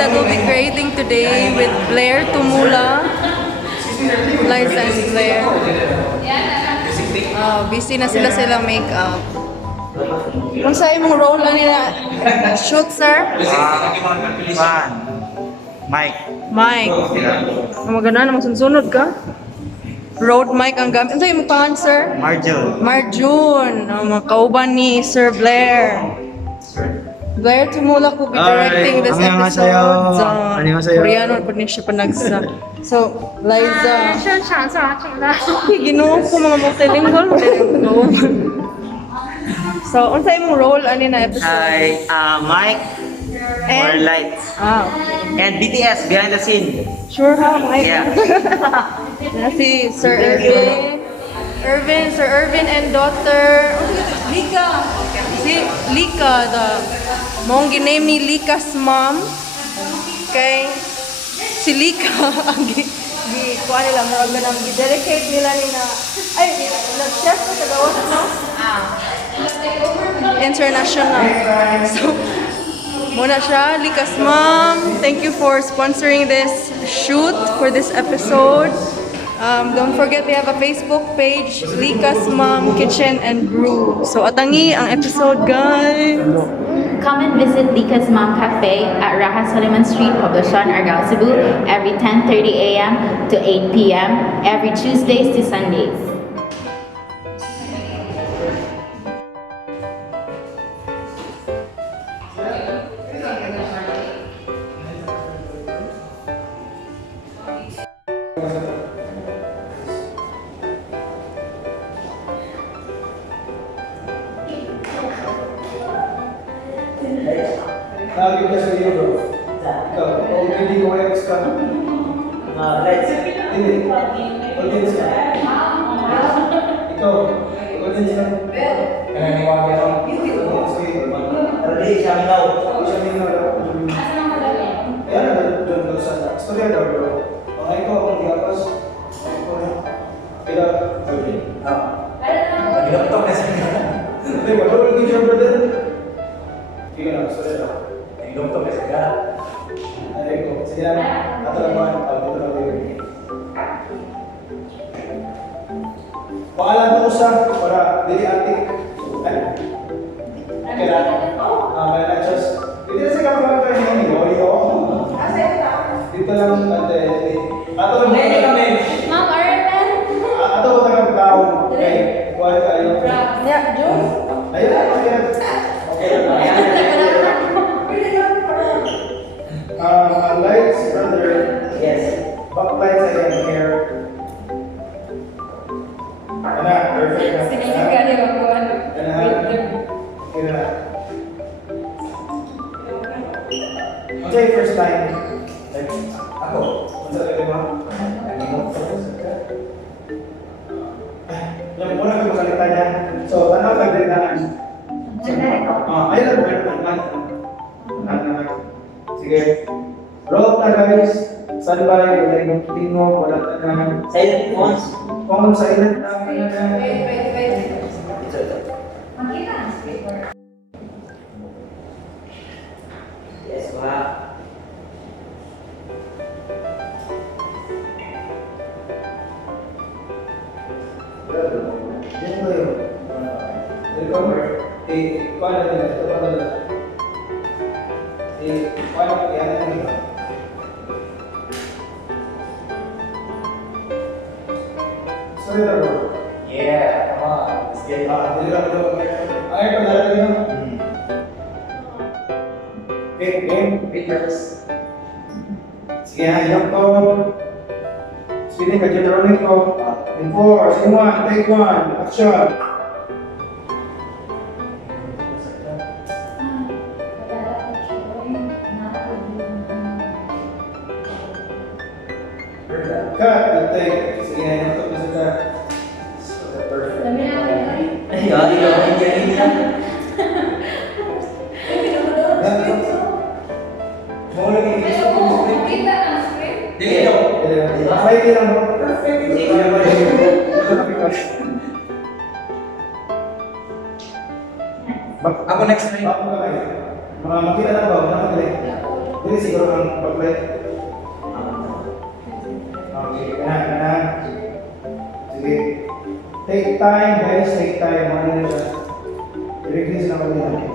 that we'll be creating today with Blair Tumula, Liza and Blair. Busy na sila silang makeup. Kung sa imong role lang nila, shoot sir? Mike. Mike. Ang maganda na, magsunod ka? Road mic ang gamit. Ano yung pangalan, sir? Marjun. Marjun. Mga kauban ni Sir Blair. Blair Tumula ko be directing this episode. Koreano po niya siya panagsa. So, Liza. Ginoon ko mga multilingual. So, unsa imong role ani na episode? Hi, Mike. Or And Lights. okay. And BTS, behind the scene. Sure ha, Mike. Yeah. Si Sir Irvin, Sir Irvin and daughter Lika. Si Lika, mong giname ni Lika's mom. Okay. Si Lika ang kuha nila, marag na i-dedicate nila ni na, ay, nag-chef ko sa gawas, no? International. So, muna siya, Lika's mom. Thank you for sponsoring this shoot for this episode. Don't forget we have a Facebook page, LEECA'S Mom Kitchen and Brew. So atangi ang episode, guys. Come and visit LEECA'S Mom Cafe at Raha Soliman Street, Poblacion, Argao, Cebu every 10:30 a.m. to 8 p.m. every Tuesdays to Sundays. Lagi ka sa iyo, bro. Ikaw, hindi ko ex ka. Lights. Hindi. Audience ka. Ikaw, audience ka. Kananiwag ka. Audience ka. Ready, siya minaw. Siya minaw daw. Kaya doon sa storya daw, bro. Mga ikaw, kung diapas, ako na. Kaya, sabi. Ginaptok na siya. Hindi, matulog din siya, brother. Hindi ka na, storya daw. Doktor kasi ka. Ay ko, sige lang. Ato lang man, dito lang din. Paalam ko sa para dili atik. Okay lang. May nachos. Dito na sa kamera ko ni Oyo. Dito lang ate. Ato lang kami. Ma'am Arlen. Ato ko tagang tao. Okay. Kuha tayo. Yeah, June. Ayun. Okay. Lights, brother. Yes. Backlights again here. Anak, perfect na. Okay, first time. Ako. Ano sa mo? Yung muna ko masalita niya. So, ano ang pagdinaan? Ayun lang. Sige. Roll na guys. Standby. Wala yung tingo. Wala na. Silent phones. Phone silent na. Yes, ma. Yan mo yun. Recover. Paano nila? Paano nila? Paano yan nila? Sorry na bro. Yeah, come on. Let's get it. Dili lang bro. Ay, pagdala nyo. Game. Reverse. Sige, hayang to. Speeding ka dyan, rolling to. In 4, say 1, take 1, action. Cut, good take. Sige, hayang to. Bisa ka. Perfect. Mau lagi. Dito. Ay, lang mo. Perfect. Ako next time. Makita na ba? Nakagaling. Ini siguro ang pag-play. Okay, kena. Sige. Take time, guys. Take time. Ano na siya? I-release na kami natin.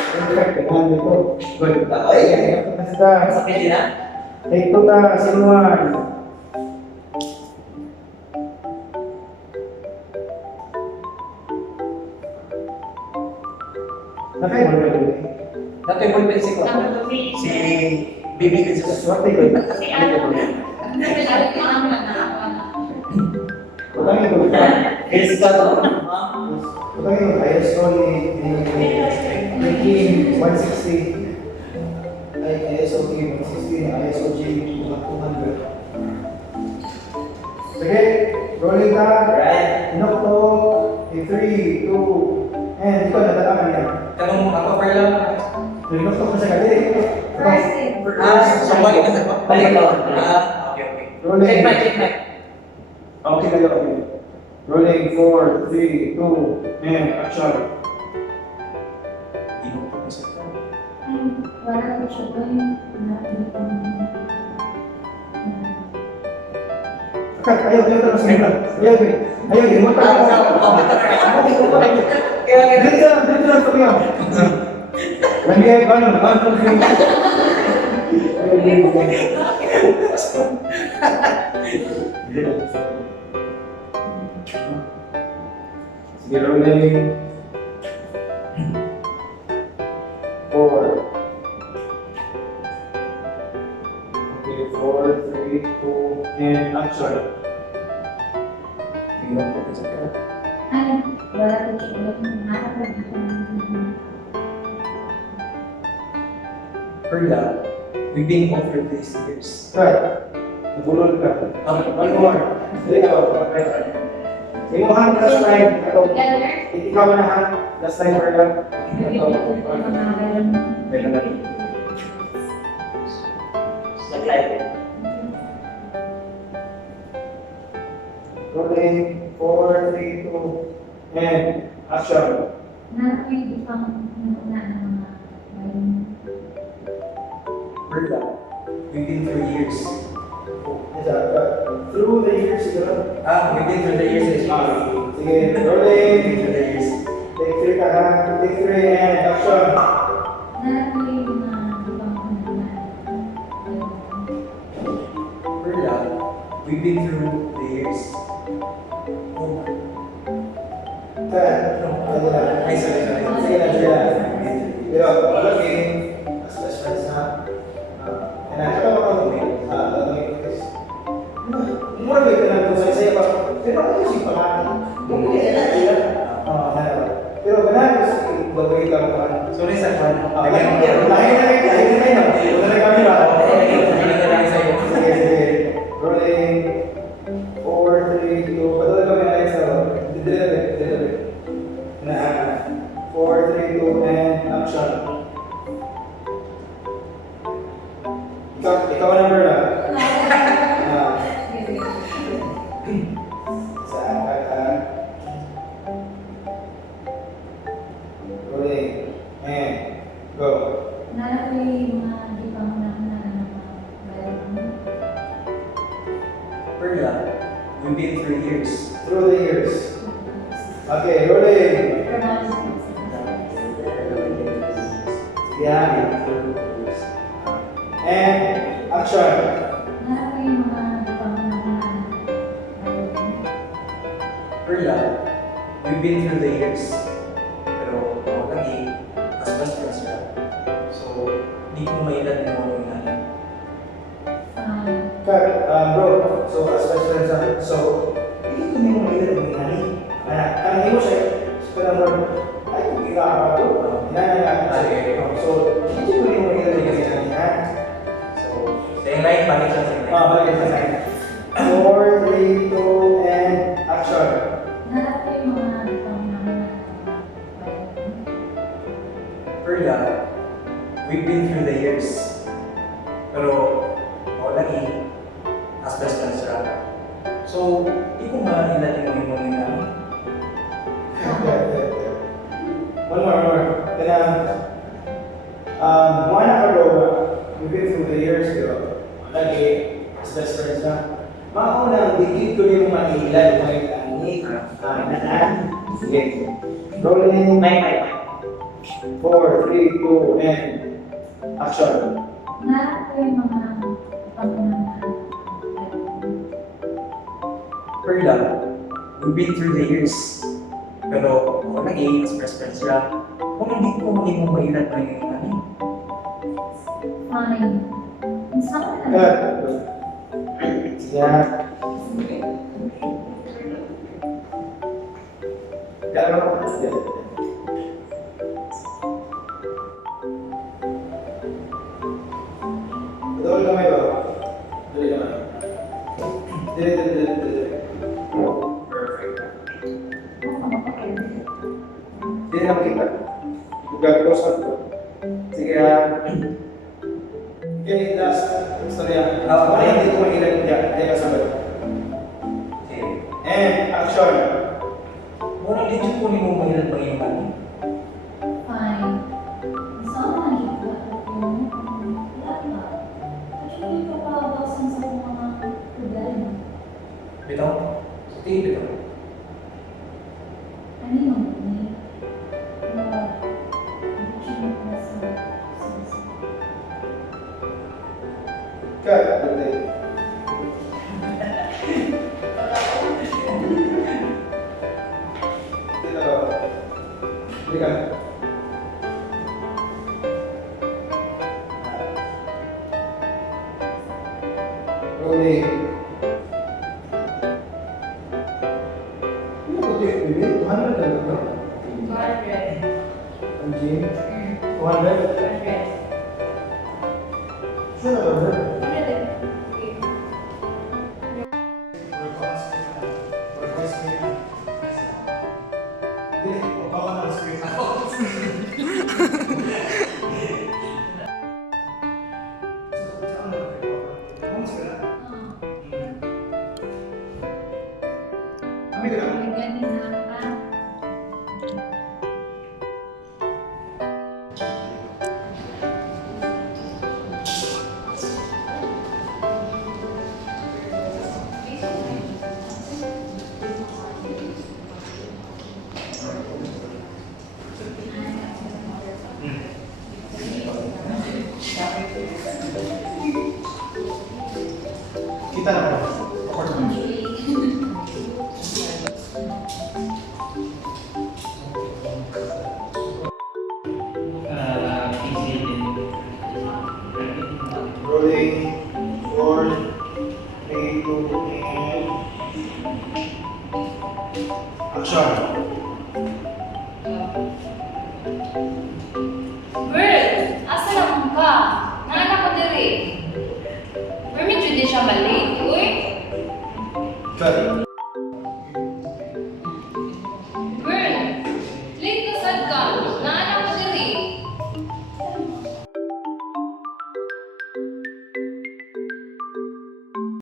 Perfect. Kailangan dito. Good. Okay. Basta. Sakit din ha? Take two ta. Sinuan. Nakay mo rin. Dato yung bulpen si ko. Si Bibi ko sa Swerte ko. Utangin ko. Is ka to? Utangin ko. ISO ni 160. Ay, ISO 160. ISO G 200. Sige. Rolling ta. Right. Inoktok. 3, 2, and ikaw nadala ka niya. Kanong ako pa lang. Inoktok na siya kali. So balik ka sa ko. Balik ka. Okay. Rolling. Check mic. Okay kayo. Okay. Rolling 4, 3, 2, and action. Ayaw terus. Ayaw, mo tayo. Dito lang kami. Lagi paano? Sige, rolling. 4. Okay, 4, 3, 2, and action. Perla, we've been offered these years. Start. Nabulol ka. One more. Dali ka. Imuhan last time. Ikaw na ha. Last time or lang. Rolling. 4, 3, 2, and action. Perla, we've been through years. Through the years, siguro. We've been through the years is Sige, rolling. through the years. Take 3 ka ha. Take 3 and action. Perla, we've been through the years. Oh my. Ay, sorry. Sige na. Pero, lagi, as best friends na. Kaya na, kaya mura ba ito lang kung sa'yo pa? Pero ako si Pakati. Pero ganahan ko si babay ka mo. Sorry sa kwan. Lahi na. Wala na kami ba? Sige. Rolling. 4, 3, 2. Patuloy kami na sa delivery. Na 4, 3, 2, and action. Ikaw number lang. Rolling. And go. Perla, we've been through years. Through the years. Okay, rolling. Yeah. And action. Perla, we've been through the years. Pero ako lagi, as best friends ka. So, di ko mailan mo ang namin. Bro, so as best friends so hindi ko mo mailan ng hinali. Kaya hindi mo siya, so naman, ay, kung ikaw ako, so hindi ko mo mailan ng hinali. So, same line, balik sa same line. Balik sa line. 4, 3, 2, and action. Perla, we've been through the years. Pero, ako lagi, as best friends ka. So, di ko mailan yung mga namin. One more. One ago, we've been through the years, pero lagi, as best friends na. Maunang, dikit ko yung mailan, may tangik, sige. Rolling, 4, 3, 2, and action. Na yung mga pagmamahal. Perla, we've been through the years. Pero ako lagi, as best friends sila. Kung hindi ko maging mailan na yung namin. Fine. Saan ka na? Cut. Yeah. Kaya mo? Yeah. Betul kamay ba? Dali kamay. Dali. Perfect. Hindi na makita. Gagawin ko. Sige ha. Okay, last storya. Wala hindi ko mahilan niya. Hindi ka sabay. Okay. And action. Muna din yung kunin mo mailan pa yung namin. Fine. Saan ka na? Wala ba? Actually, kapabawasan sa mga problema. Bitaw? Sa tingin bitaw? Ano yung may addiction na sa Cut. Dali. Dito ba? Dali ka. Rolling. Ano ko ito? Bibili? 200 lang ito? 200. Ang gym? 200? 200. Saan na ba? 100. Kita na ba? Rolling 4, 3, 2, and action. Girl, asa naman ka? Naanak ko diri. Permit jud di siya balik, uy. Cut.